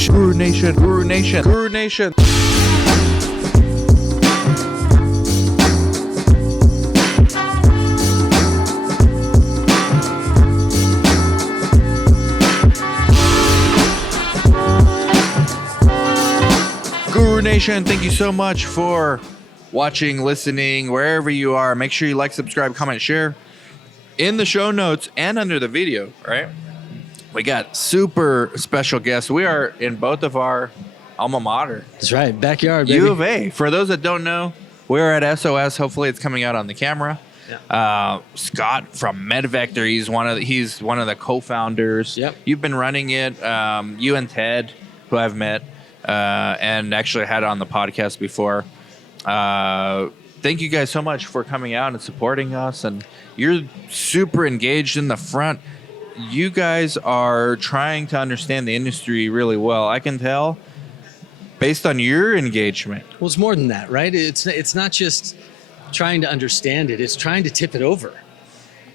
Nation, Guru Nation, Guru Nation, Guru Nation. Guru Nation, thank you so much for watching, listening, wherever you are. Make sure you like, subscribe, comment, share in the show notes and under the video, right? We got super special guests. We are in both of our alma mater. That's right. Backyard, baby. U of A. For those that don't know, we're at SOS. Hopefully it's coming out on the camera. Yeah. Scott from MedVector, he's one of the co-founders. Yep. You've been running it. You and Ted, who I've met and actually had on the podcast before. Thank you guys so much for coming out and supporting us. And you're super engaged in the front. You guys are trying to understand the industry really well. I can tell based on your engagement. Well, it's more than that, right? It's not just trying to understand it. It's trying to tip it over.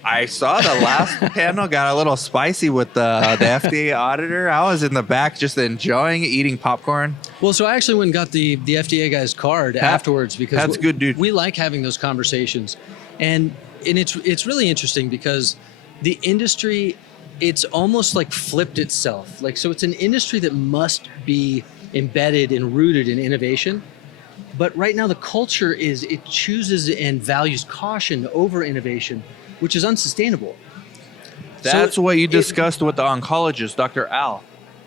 I saw the last panel got a little spicy with the FDA auditor. I was in the back just enjoying eating popcorn. Well, so I actually went and got the FDA guy's card afterwards because that's good, dude. We like having those conversations. And it's really interesting because the industry, it's almost like flipped itself. So it's an industry that must be embedded and rooted in innovation. But right now the culture is it chooses and values caution over innovation, which is unsustainable. That's what you discussed with the oncologist, Dr. Al.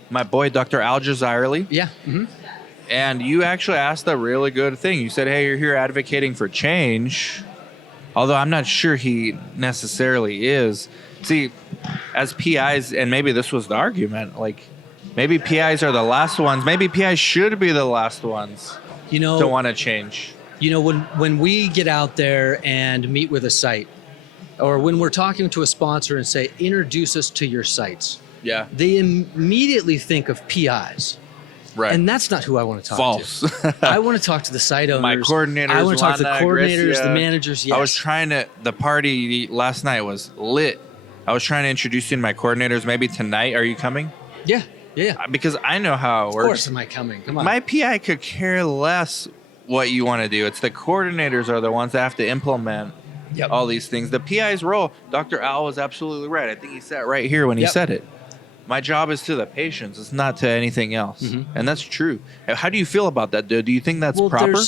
My boy, Dr. Al Jazairli. Yeah. Mm-hmm. And you actually asked a really good thing. You said, hey, you're here advocating for change. Although I'm not sure he necessarily is. See, as PIs, and maybe this was the argument, maybe PIs are the last ones. Maybe PIs should be the last ones to want to change. When we get out there and meet with a site, or when we're talking to a sponsor and say, introduce us to your sites, they immediately think of PIs. Right. And that's not who I want to talk to. I want to talk to the site owners. My coordinators. I want to talk to the coordinators, the managers. Yes. I was trying to, the party last night was lit. I was trying to introduce you to my coordinators. Maybe tonight, are you coming? Yeah. Because I know how it works. Of course am I coming. Come on. My PI could care less what you want to do. It's the coordinators are the ones that have to implement all these things. The PI's role, Dr. Al was absolutely right. I think he sat right here when he said it. My job is to the patients. It's not to anything else. Mm-hmm. And that's true. How do you feel about that, dude? Do you think that's proper?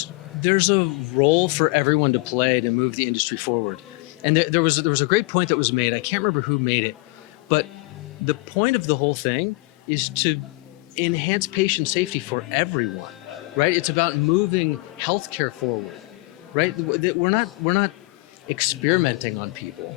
There's a role for everyone to play to move the industry forward. And there was a great point that was made. I can't remember who made it, but the point of the whole thing is to enhance patient safety for everyone, right? It's about moving healthcare forward, right? We're not experimenting on people.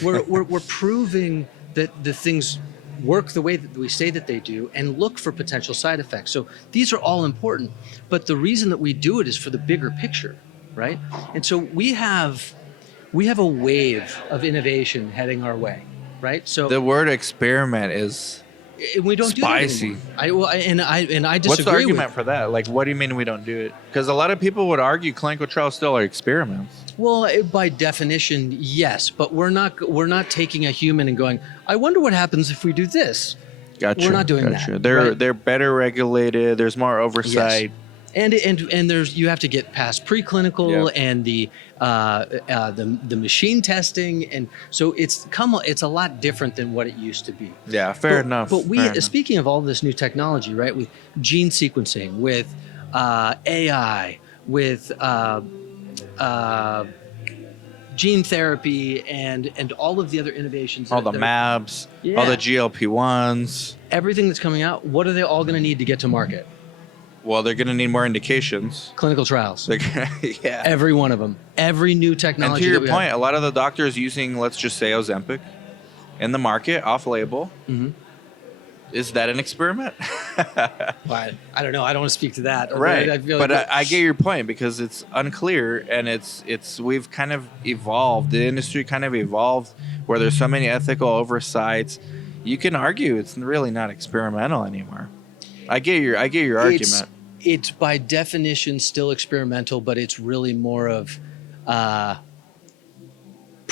We're proving that the things work the way that we say that they do and look for potential side effects. So these are all important, but the reason that we do it is for the bigger picture, right? And so we have a wave of innovation heading our way, right? So the word experiment is we don't spicy. Do that and I disagree. What's the argument for that? What do you mean we don't do it? Because a lot of people would argue clinical trials still are experiments. Well, by definition, yes, but we're not taking a human and going, I wonder what happens if we do this. Gotcha. We're not doing that. They're better regulated. There's more oversight. Yes. And there's you have to get past preclinical and the machine testing, and so it's a lot different than what it used to be. Yeah, fair enough. But speaking of all this new technology, right, with gene sequencing, with AI, with gene therapy, and all of the other innovations, all the MABs, all the GLP-1s, everything that's coming out. What are they all going to need to get to market? Well, they're going to need more indications. Clinical trials. Yeah. Every one of them. Every new technology. And to your point, a lot of the doctors using, let's just say, Ozempic in the market, off-label. Mm-hmm. Is that an experiment? Well, I don't know. I don't want to speak to that. Right. I get your point because it's unclear, and we've kind of evolved. The industry kind of evolved where there's so many ethical oversights. You can argue it's really not experimental anymore. I get your argument. It's by definition still experimental, but it's really more of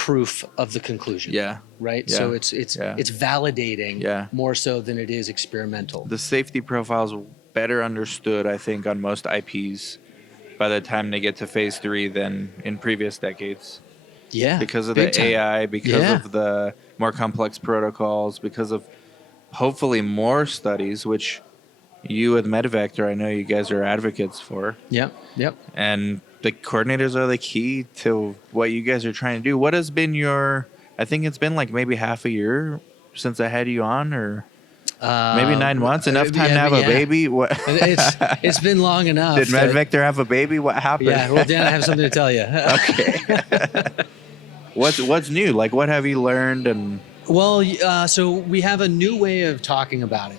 proof of the conclusion. Yeah. Right. Yeah. So it's validating more so than it is experimental. The safety profile's better understood, I think, on most IPs by the time they get to phase 3 than in previous decades. Yeah. Because of big the time. AI, because of the more complex protocols, because of hopefully more studies, which you with MedVector, I know you guys are advocates for. Yep. And the coordinators are the key to what you guys are trying to do. What has been I think it's been like maybe half a year since I had you on, or maybe 9 months. Enough time to have a baby? What? It's been long enough. Did MedVector have a baby? What happened? Yeah, well, Dan, I have something to tell you. Okay. What's new? Like, what have you learned? And well, so we have a new way of talking about it,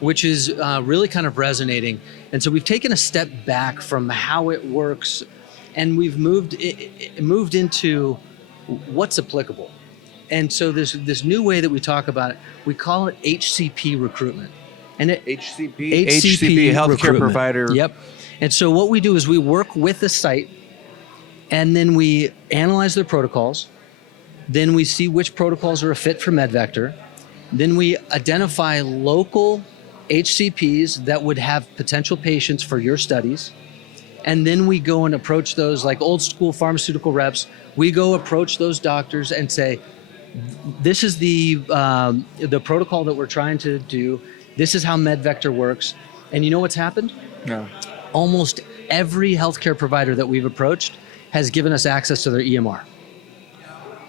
which is really kind of resonating. And so we've taken a step back from how it works, and we've moved into what's applicable. And so this new way that we talk about it, we call it HCP recruitment. And HCP healthcare provider. Yep. And so what we do is we work with the site, and then we analyze their protocols. Then we see which protocols are a fit for MedVector. Then we identify local HCPs that would have potential patients for your studies. And then we go and approach those, like old school pharmaceutical reps. We go approach those doctors and say, this is the protocol that we're trying to do. This is how MedVector works. And you know what's happened? No. Almost every healthcare provider that we've approached has given us access to their EMR.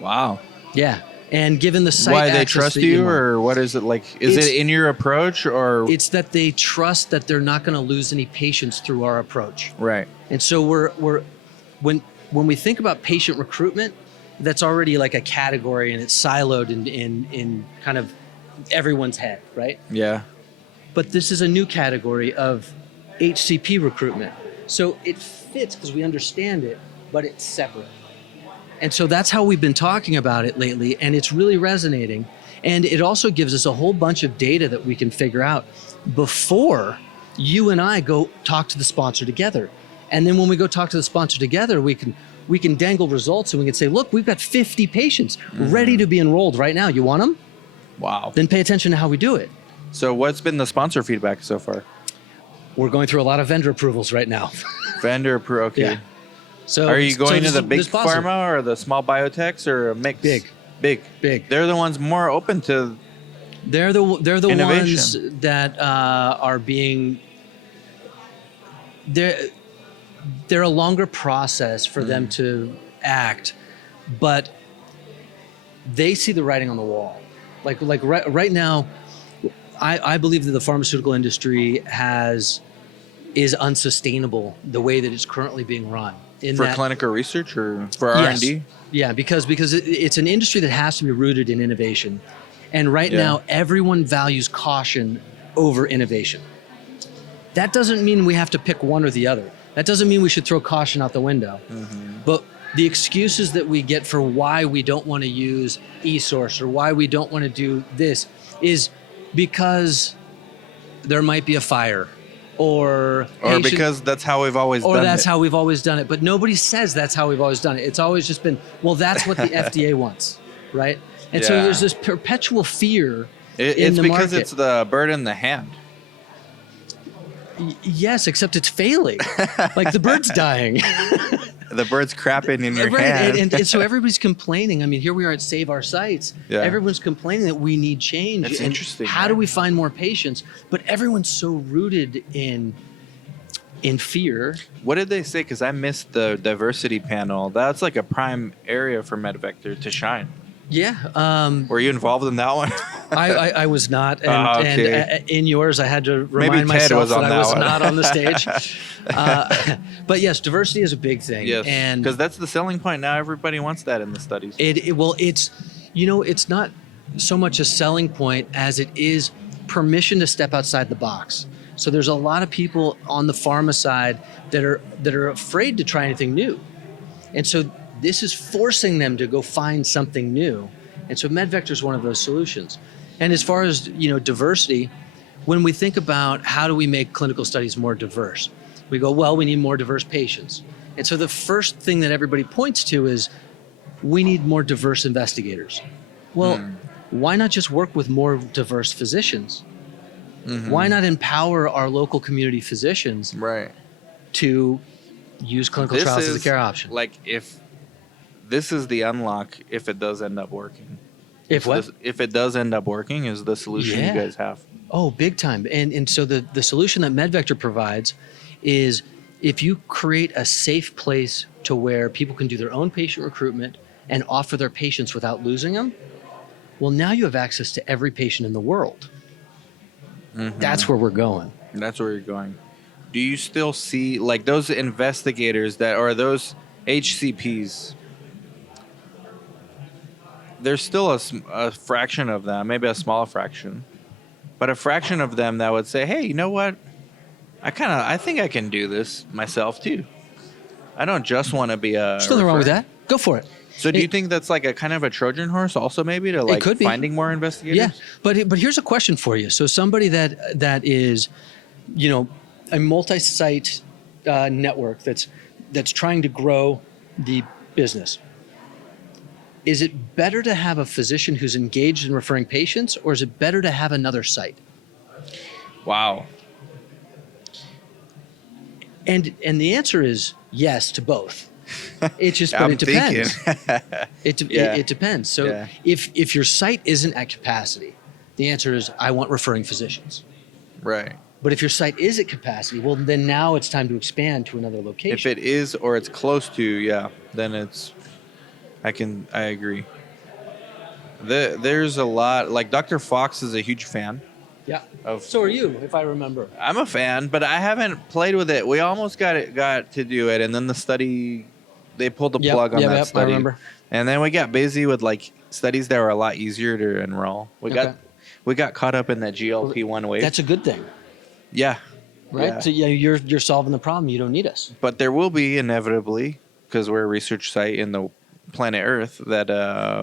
Wow. Yeah. And given the site why they access trust to the you, EMR. or what is it like? Is it in your approach, or It's that they trust that they're not going to lose any patients through our approach. right? And so when we think about patient recruitment, that's already like a category, and it's siloed in kind of everyone's head, right? Yeah. But this is a new category of HCP recruitment. So it fits because we understand it, but it's separate. And so that's how we've been talking about it lately, and it's really resonating. And it also gives us a whole bunch of data that we can figure out before you and I go talk to the sponsor together. And then when we go talk to the sponsor together, we can dangle results, and we can say, look, we've got 50 patients ready to be enrolled right now. You want them? Wow. Then pay attention to how we do it. So what's been the sponsor feedback so far? We're going through a lot of vendor approvals right now. Vendor approval. Okay. Yeah. So are you going to the big this is positive. pharma or the small biotechs, or a mix? Big. They're the ones more open to. They're the innovation. ones that are being. They're a longer process for them to act, but they see the writing on the wall. Like right now, I believe that the pharmaceutical industry is unsustainable the way that it's currently being run. For clinical research or for R&D? Yeah, because it's an industry that has to be rooted in innovation. And right now, everyone values caution over innovation. That doesn't mean we have to pick one or the other. That doesn't mean we should throw caution out the window. But the excuses that we get for why we don't want to use eSource or why we don't want to do this is because there might be a fire. Or because that's how we've always done it. Or that's how we've always done it. But nobody says that's how we've always done it. It's always just been, well, that's what the FDA wants, right? And so there's this perpetual fear in the market. It's because it's the bird in the hand. Yes, except it's failing. Like the bird's dying. The bird's crapping in your hand. And so everybody's complaining. I mean, here we are at Save Our Sites. Yeah. Everyone's complaining that we need change. It's interesting. How do we find more patients? But everyone's so rooted in fear. What did they say? Because I missed the diversity panel. That's like a prime area for MedVector to shine. Yeah. Were you involved in that one? I was not. And in yours, I had to remind myself that I was not on the stage. But yes, diversity is a big thing. Yes, and because that's the selling point now. Everybody wants that in the studies. It's not so much a selling point as it is permission to step outside the box. So there's a lot of people on the pharma side that are afraid to try anything new. And so this is forcing them to go find something new. And so MedVector is one of those solutions. And as far as diversity, when we think about how do we make clinical studies more diverse, we go, well, we need more diverse patients. And so the first thing that everybody points to is we need more diverse investigators. Well, why not just work with more diverse physicians? Why not empower our local community physicians Right. to use clinical This trials as a is care option? like if this is the unlock if it does end up working. If what? If it does end up working, is the solution you Yeah. guys have. Oh, big time. And so the solution that MedVector provides is if you create a safe place to where people can do their own patient recruitment and offer their patients without losing them, well, now you have access to every patient in the world. That's where we're going. That's where you're going. Do you still see like those investigators that or those HCPs? There's still a fraction of them, maybe a small fraction, but a fraction of them that would say, "Hey, you know what? I think I can do this myself too. I don't just want to be a." There's nothing wrong with that. Go for it. So do you think that's like a kind of a Trojan horse also maybe to like could be. finding more investigators? Yeah, but here's a question for you. So somebody that is, you know, a multi-site network that's trying to grow the business. Is it better to have a physician who's engaged in referring patients, or is it better to have another site? Wow. And the answer is yes to both. It just, but I'm it depends. thinking. It depends. So Yeah. if your site isn't at capacity, the answer is I want referring physicians. Right. But if your site is at capacity, well, then now it's time to expand to another location. If it is or it's close to, yeah, then it's. I agree. There's a lot. Like Dr. Fox is a huge fan. Yeah. Of. So are you, if I remember. I'm a fan, but I haven't played with it. We almost got to do it, and then the study, they pulled the plug on that study. I remember. And then we got busy with like studies that were a lot easier to enroll. We got caught up in that GLP-1 wave. That's a good thing, yeah. right? Yeah. So yeah, you're solving the problem. You don't need us. But there will be inevitably, because we're a research site in the planet Earth, that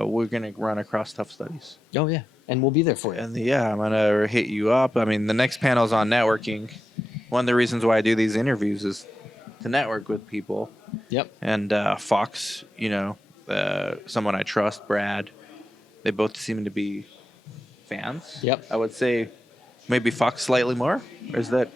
we're going to run across tough studies. Oh yeah, and we'll be there for you. And yeah, I'm going to hit you up. I mean, the next panel is on networking. One of the reasons why I do these interviews is to network with people. Yep. And Fox, you know, someone I trust, Brad, they both seem to be fans. Yep. I would say maybe Fox slightly more. Or is that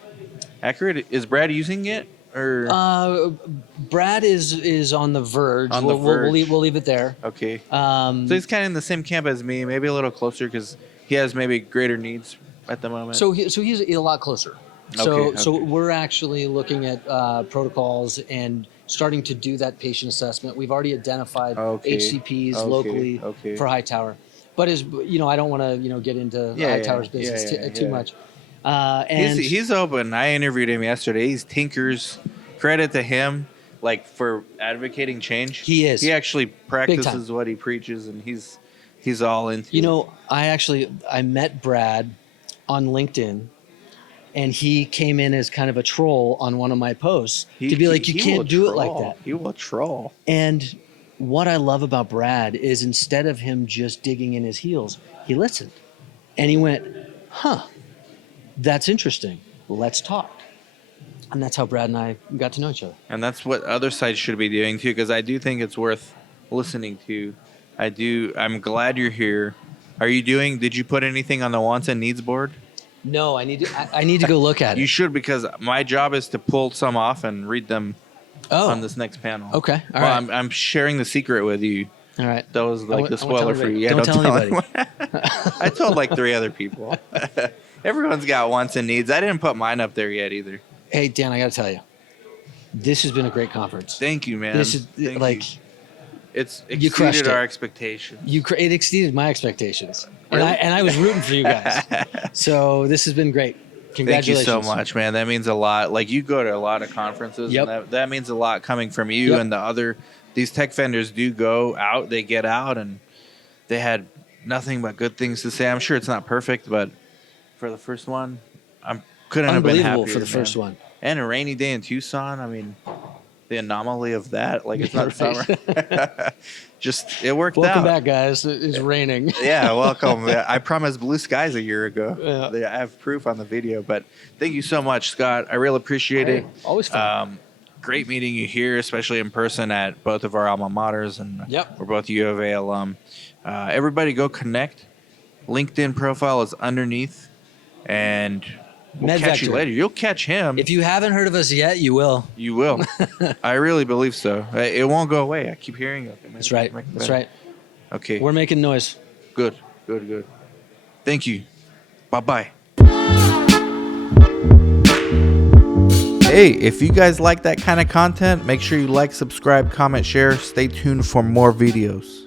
accurate? Is Brad using it? Or Brad is on the verge. On the verge. We'll leave it there. Okay. So he's kind of in the same camp as me, maybe a little closer because he has maybe greater needs at the moment. So he's a lot closer. Okay. So we're actually looking at protocols and starting to do that patient assessment. We've already identified HCPs locally for Hightower. But as you know, I don't want to get into Hightower's business too much. And he's open. I interviewed him yesterday. He's tinkers. Credit to him, like for advocating change. He is. He actually practices what he preaches, and he's all into. You know, I met Brad on LinkedIn, and he came in as kind of a troll on one of my posts to be like, you can't do it like that. He will troll. And what I love about Brad is instead of him just digging in his heels, he listened, and he went, "Huh. That's interesting. Let's talk." And that's how Brad and I got to know each other. And that's what other sites should be doing too, because I do think it's worth listening to. I'm glad you're here. Did you put anything on the wants and needs board? No, I need to go look at it. You should, because my job is to pull some off and read them on this next panel. Okay. All right. right. I'm sharing the secret with you. All right. That was like the spoiler for you. Yeah, don't tell anybody. I told like 3 other people. Everyone's got wants and needs. I didn't put mine up there yet either. Hey, Dan, I got to tell you, this has been a great conference. Thank you, man. This is it's you crushed exceeded it. our expectations. It exceeded my expectations, Really? and I was rooting for you guys. So this has been great. Congratulations. Thank you so much, man. That means a lot. Like you go to a lot of conferences. Yep. And that means a lot coming from you and these tech vendors do go out. They get out and they had nothing but good things to say. I'm sure it's not perfect, but for the first one, couldn't have been happier. Unbelievable for the first one. And a rainy day in Tucson. I mean, the anomaly of that. Like it's not summer. Just it worked out. Welcome back, guys. It's raining. Yeah, welcome. I promised blue skies a year ago. Yeah. I have proof on the video, but thank you so much, Scott. I really appreciate it. Always fun. great meeting you here, especially in person at both of our alma maters, and Yep. we're both U of A alum. Everybody go connect. LinkedIn profile is underneath, and we'll catch you MedVector. later. You'll catch him. If you haven't heard of us yet, you will. You will. I really believe so. It won't go away. I keep hearing it. That's right. That's right. Okay. We're making noise. Good. Good. Good. Thank you. Bye-bye. Hey, if you guys like that kind of content, make sure you like, subscribe, comment, share. Stay tuned for more videos.